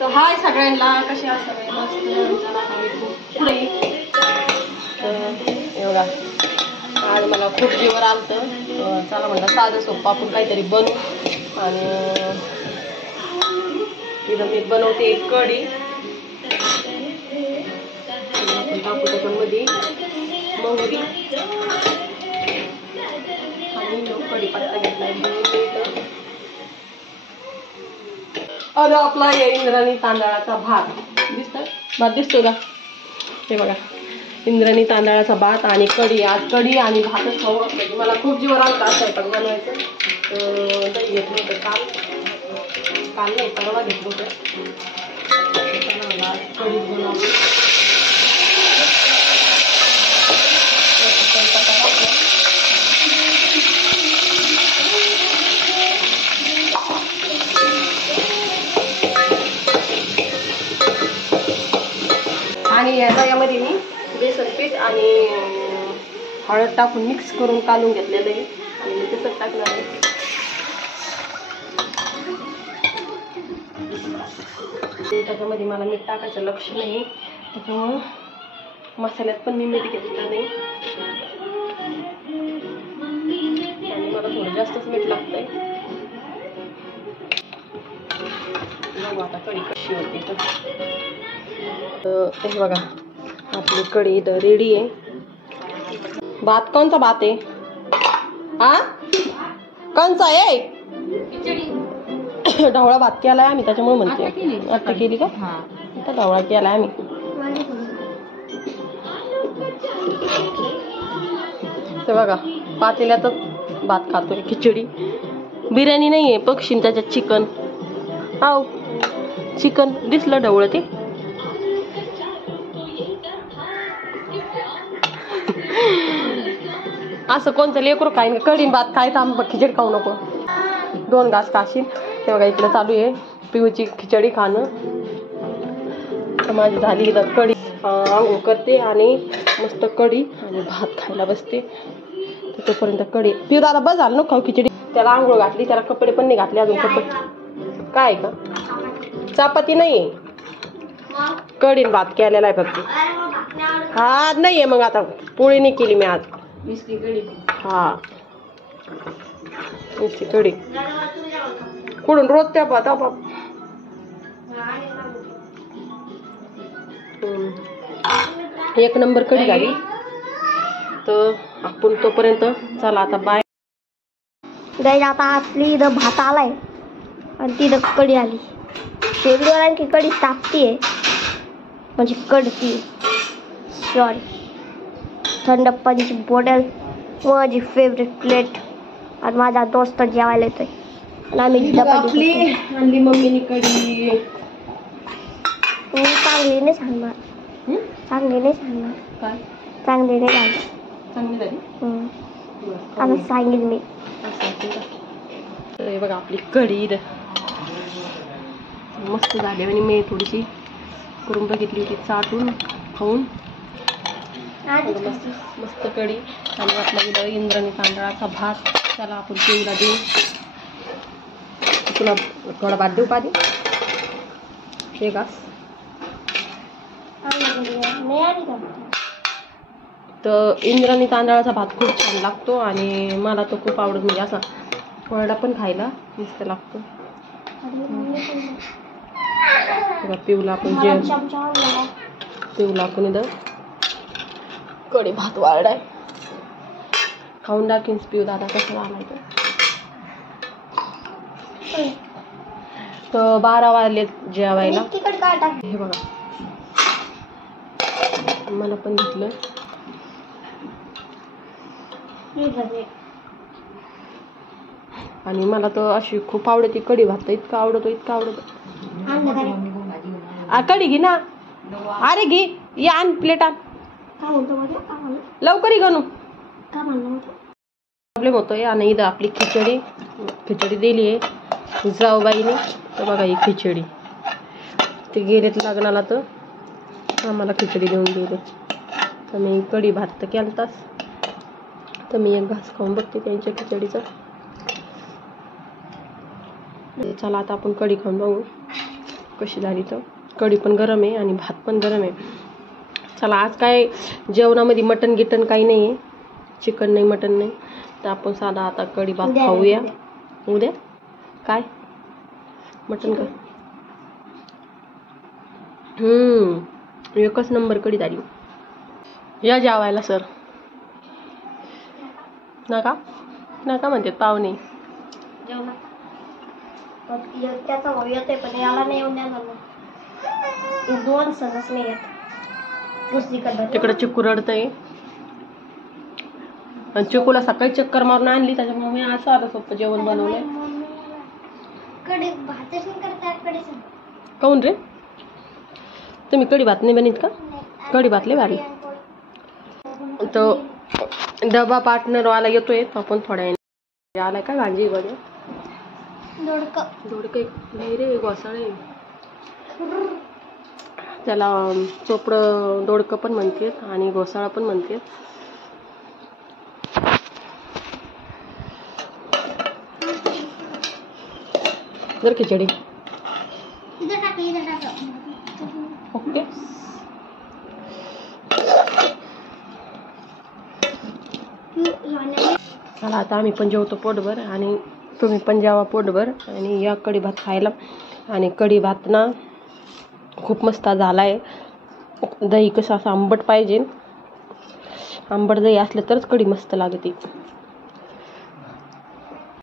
तर हाय सगळ्यांना, कसे आहात सगळे? मस्त. पुढे एवढा आणि मला खूप जीवर आलतं. चला म्हणलं साधं सोपं आपण काहीतरी बनवू. आणि इथं मी बनवते एक कढी. आपण टाकू त्याच्यामध्ये मोहरी आणि कढीपत्ता घेतलाय. अरे आपला इंद्राणी तांदळाचा भात दिसतो का? हे बघा, इंद्राणी तांदळाचा भात आणि कढी. आज कढी आणि भातच खाऊ. म्हणजे मला खूप जीवर आलं का स्वयंपाक बनवायचं. दही घेतलं होतं काल नाही परवा घेतलं होतं. कढी बनवली. आणि यामध्ये मी बेसन पीठ आणि हळद टाकून मिक्स करून काढून घेतलेलं आहे आणि मी तसंच टाकणार आहे. त्याच्यामध्ये मला मीठ टाकायचं लक्ष नाही, त्याच्यामुळं मसाल्यात पण मी मीठ घेतलं नाही आणि मला थोडं जास्तच मीठ लागतंय. बघू आता कढी कशी होती. तर हे बघा, आपली कढी इथं रेडी आहे. भात कोणता भात आहे? हा कोणचा आहे? ढवळा भात केलाय आम्ही, त्याच्यामुळे म्हणते. आता केली का? आता ढवळा केलाय आम्ही. ते बघा पातेल्यातच भात खातोय. खिचडी बिर्याणी नाहीये, पक्षी त्याच्यात चिकन. आव चिकन दिसलं ढवळं ते. असं कोणतं लेकरू खाईन कढीन भात खायचं, आम्ही खिचडी खाऊ नको. 2 घास खाशील. ते बघा इकडे चालू आहे पिऊची खिचडी खाणं. तर माझी झाली इथं कढी. आंघोळ करते आणि मस्त कढी आणि भात खायला बसते. तर तोपर्यंत कढी पिऊ दादा बस झालं नको खाऊ खिचडी. त्याला आंघोळ घातली, त्याला कपडे पण नाही घातले अजून. कपडे काय का? चपाती नाही, कढीन भात केलेला आहे फक्त. हा नाहीये. मग आता पोळी नाही केली मी आज. हा नुसती कढी कुठून रोज त्या भाता बाप. एक नंबर कढी झाली. तर आपण तोपर्यंत चला आता बाय. गाईज आता आपली इथं भात आलाय आणि तिथं कढी आली. शेगडीवर आणखी कढी तापतीये, म्हणजे कडती. सॉरी, थंड पाण्याची बॉटल, माझी फेवरेट प्लेट आणि माझा दोस्त जेवायला येतोय. आणि आम्ही आपली आणली मम्मीने कढी. मी चांगली नाही सांगणार. चांगली नाही सांगणार. काय चांगली नाही झाली? चांगली झाली. आता सांगेल मी. हे बघा आपली कढी मस्त झाली. आणि मी थोडीशी करून बघितली होती चाटून खाऊन. मस्त कढी. आणि आपल्या इथं इंद्राणी तांदळाचा भात. त्याला आपण पिऊला देऊ. तुला थोडा भात देऊ पाणी एक घास. तर इंद्राणी तांदळाचा भात खूप छान लागतो आणि मला तो खूप आवडतो. म्हणजे असा कोरडा पण खायला मस्त लागतो. पिऊला आपण पिऊला आपण इथं कढी भात वाढाय खाऊन टाकीन. पिऊ दादा कसा आलाय तर 12 वाजले जेवायला. हे बघा मला पण घेतलं. आणि मला तर अशी खूप आवडते कढी भात. इतका आवडतो कढी घे ना. अरे घे, या आण प्लेट आण लवकर. गणू प्रॉब्लेम होतोय. आणि इथं आपली खिचडी दिली आहे जाऊबाईने. तर बघा ही खिचडी. ते गेलेत लग्नाला तर आम्हाला खिचडी देऊन गेले. तर मी कढी भात तर केलताच. तर मी एक घास खाऊन बघते त्यांच्या खिचडीचा. चला आता आपण कढी खाऊन बघू कशी झाली तर कढी पण गरम आहे आणि भात पण गरम आहे. चला आज काय जेवणामध्ये मटण गिटन काही नाही आहे, चिकन नाही मटण नाही, तर आपण साधा आता कढी भात खाऊया. उद्या काय मटण का एकच नंबर कढी झाली. या जेवायला सर. नका नका म्हणते पाहुणे. त्याचा भाऊ येतोय पण याला नाही येऊन देणार. 2 सणच नाही येत दुसरीकडे. तिकडं चिकू रडतंय आणि चिकूला सकाळी चक्कर मारून आणली, त्याच्यामुळे मी असं आता सोपं जेवण बनवलंय. कढी भातच नाही करता कढी. काऊन रे तुम्ही कढी भात नाही बनत का? कढी भात लय भारी. तो डबा पार्टनरवाला येतोय, तो आपण थोड्या वेळाने आलाय का भाजी बघे. दोडकं नाही रे, घोसाळे. त्याला चोपडं दोडकं पण म्हणतात आणि घोसाळा पण म्हणतात. जर खिचडी ओके. चला आता आम्ही पण जेवतो पोटभर आणि तुम्ही पण जेवा पोटभर आणि या कढी भात खायला. आणि कढी भात ना खूप मस्त झाला आहे. दही कसं असं आंबट पाहिजे, आंबट दही असलं तरच कढी मस्त लागते.